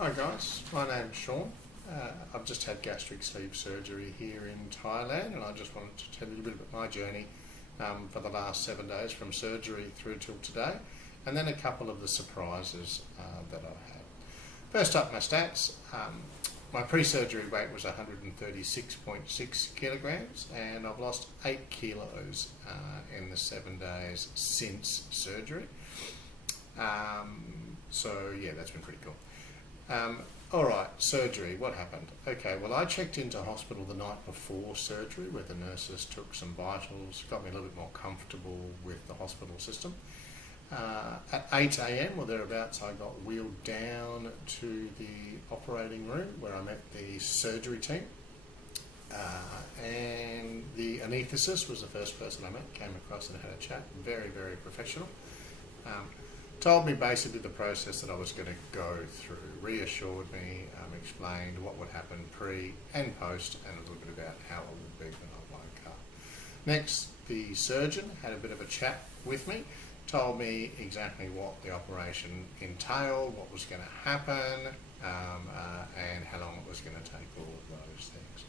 Hi guys, my name's Sean. I've just had gastric sleeve surgery here in Thailand, and I just wanted to tell you a little bit about my journey for the last 7 days from surgery through till today, and then a couple of the surprises that I've had. First up, my stats. My pre-surgery weight was 136.6 kilograms, and I've lost 8 kilos in the 7 days since surgery. So yeah, that's been pretty cool. Alright, surgery, what happened? Okay, well, I checked into hospital the night before surgery where the nurses took some vitals, got me a little bit more comfortable with the hospital system. At 8 a.m. or thereabouts, I got wheeled down to the operating room where I met the surgery team. And the anaesthetist was the first person I met, came across and had a chat, very, very professional. Told me basically the process that I was going to go through, reassured me, explained what would happen pre and post, and a little bit about how it would be when I woke up. Next, the surgeon had a bit of a chat with me, told me exactly what the operation entailed, what was going to happen, and how long it was going to take, all of those things.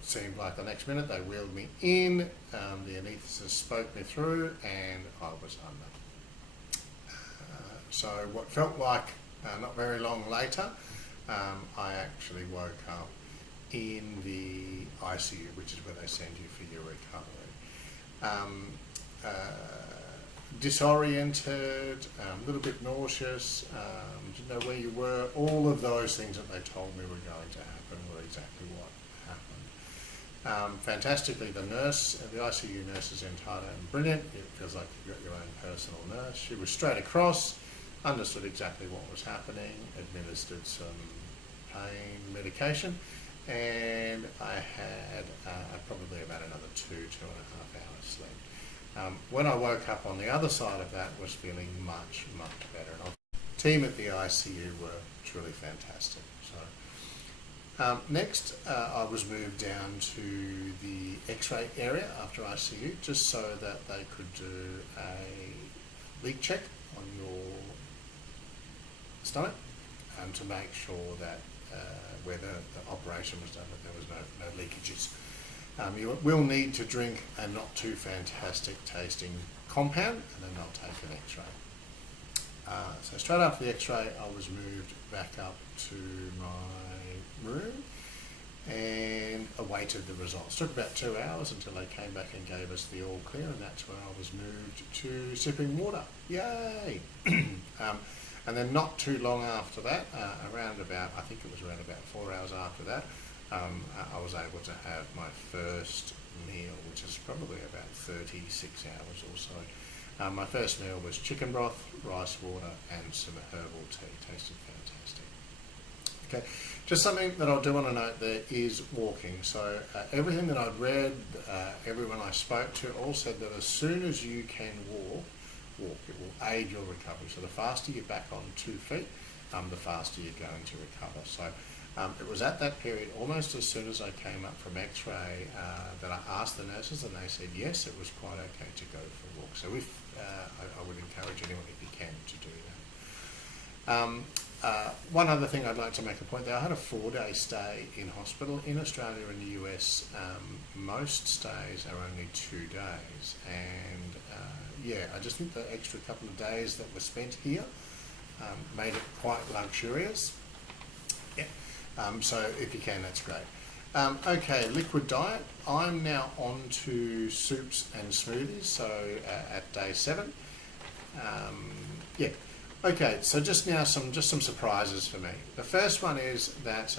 Seemed like the next minute they wheeled me in, the anaesthetist spoke me through, and I was under. So what felt like not very long later, I actually woke up in the ICU, which is where they send you for your recovery. Disoriented, a little bit nauseous, didn't know where you were. All of those things that they told me were going to happen were exactly what happened. Fantastically, the ICU nurses in Thailand, brilliant. It feels like you've got your own personal nurse. She was straight across, understood exactly what was happening, administered some pain medication, and I had probably about another 2.5 hours sleep. When I woke up on the other side of that, was feeling much, much better. And the team at the ICU were truly fantastic. So next, I was moved down to the X-ray area after ICU, just so that they could do a leak check on your stomach, to make sure that where the operation was done, that there was no leakages. You will need to drink a not too fantastic tasting compound, and then they'll take an X-ray. So straight after the X-ray, I was moved back up to my room and awaited the results. Took about 2 hours until they came back and gave us the all clear, and that's when I was moved to sipping water. Yay! And then not too long after that, I think it was around about 4 hours after that, I was able to have my first meal, which is probably about 36 hours or so. My first meal was chicken broth, rice water, and some herbal tea. Tasted fantastic. Okay, just something that I do want to note there is walking. So everything that I'd read, everyone I spoke to all said that as soon as you can walk, it will aid your recovery. So the faster you're back on 2 feet, the faster you're going to recover. So it was at that period, almost as soon as I came up from X-ray, that I asked the nurses, and they said yes, it was quite okay to go for a walk. So I would encourage anyone, if you can, to do that. One other thing I'd like to make a point there, I had a 4-day stay in hospital. In Australia and the US, most stays are only 2 days, and I just think the extra couple of days that were spent here made it quite luxurious. So if you can, that's great. Okay, liquid diet. I'm now on to soups and smoothies, so at day 7. Okay, so just some surprises for me. The first one is that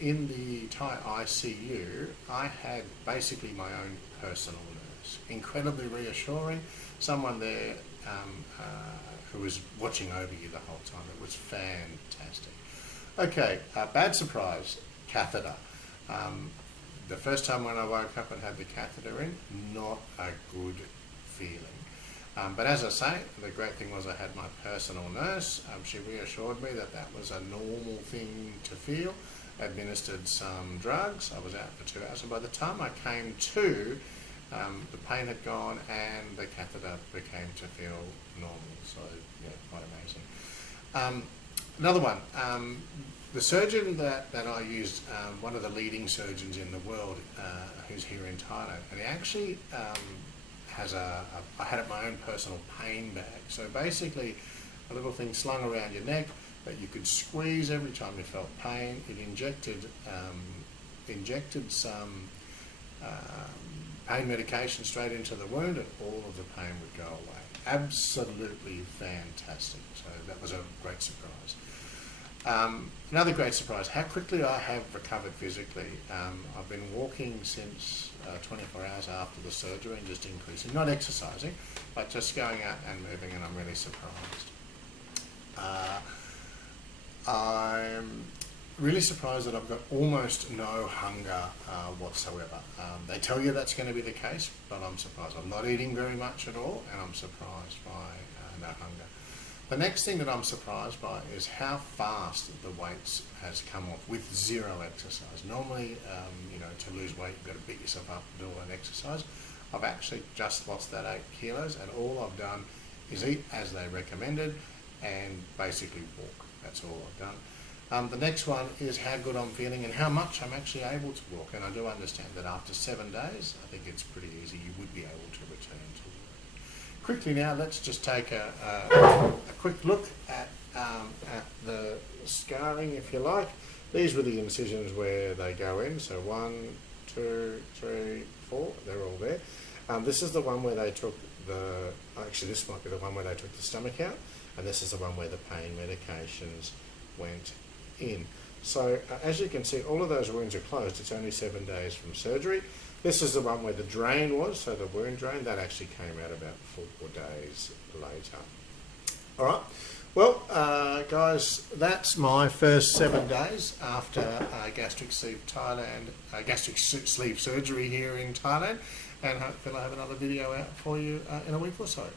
in the Thai ICU, I had basically my own personal nurse. Incredibly reassuring, someone there who was watching over you the whole time. It was fantastic. Okay, bad surprise, catheter. The first time when I woke up and had the catheter in, not a good feeling. But as I say, the great thing was I had my personal nurse. She reassured me that that was a normal thing to feel, administered some drugs. I was out for 2 hours, and by the time I came to, the pain had gone and the catheter became to feel normal. So, yeah, quite amazing. Another one, the surgeon that I used, one of the leading surgeons in the world, who's here in Thailand, and he actually has I had it my own personal pain bag. So basically, a little thing slung around your neck that you could squeeze every time you felt pain. It injected some pain medication straight into the wound, and all of the pain would go away. Absolutely fantastic. So that was a great surprise. Another great surprise, how quickly I have recovered physically. I've been walking since 24 hours after the surgery and just increasing, not exercising, but just going out and moving, and I'm really surprised. I'm really surprised that I've got almost no hunger whatsoever. They tell you that's going to be the case, but I'm surprised. I'm not eating very much at all, and I'm surprised by no hunger. The next thing that I'm surprised by is how fast the weight has come off with zero exercise. Normally, to lose weight, you've got to beat yourself up and do all that exercise. I've actually just lost that 8 kilos, and all I've done is eat as they recommended and basically walk. That's all I've done. The next one is how good I'm feeling and how much I'm actually able to walk. And I do understand that after 7 days, I think it's pretty easy. You would be able to return to work. Quickly now, let's just take a quick look at the scarring, if you like. These were the incisions where they go in. So 1, 2, 3, 4, they're all there. This is the one where they took actually this might be the one where they took the stomach out, and this is the one where the pain medications went in. So as you can see, all of those wounds are closed. It's only 7 days from surgery. This is the one where the drain was, so the wound drain, that actually came out about 4 days later. All right. Well, guys, that's my first 7 days after gastric sleeve surgery here in Thailand, and hopefully I'll have another video out for you in a week or so.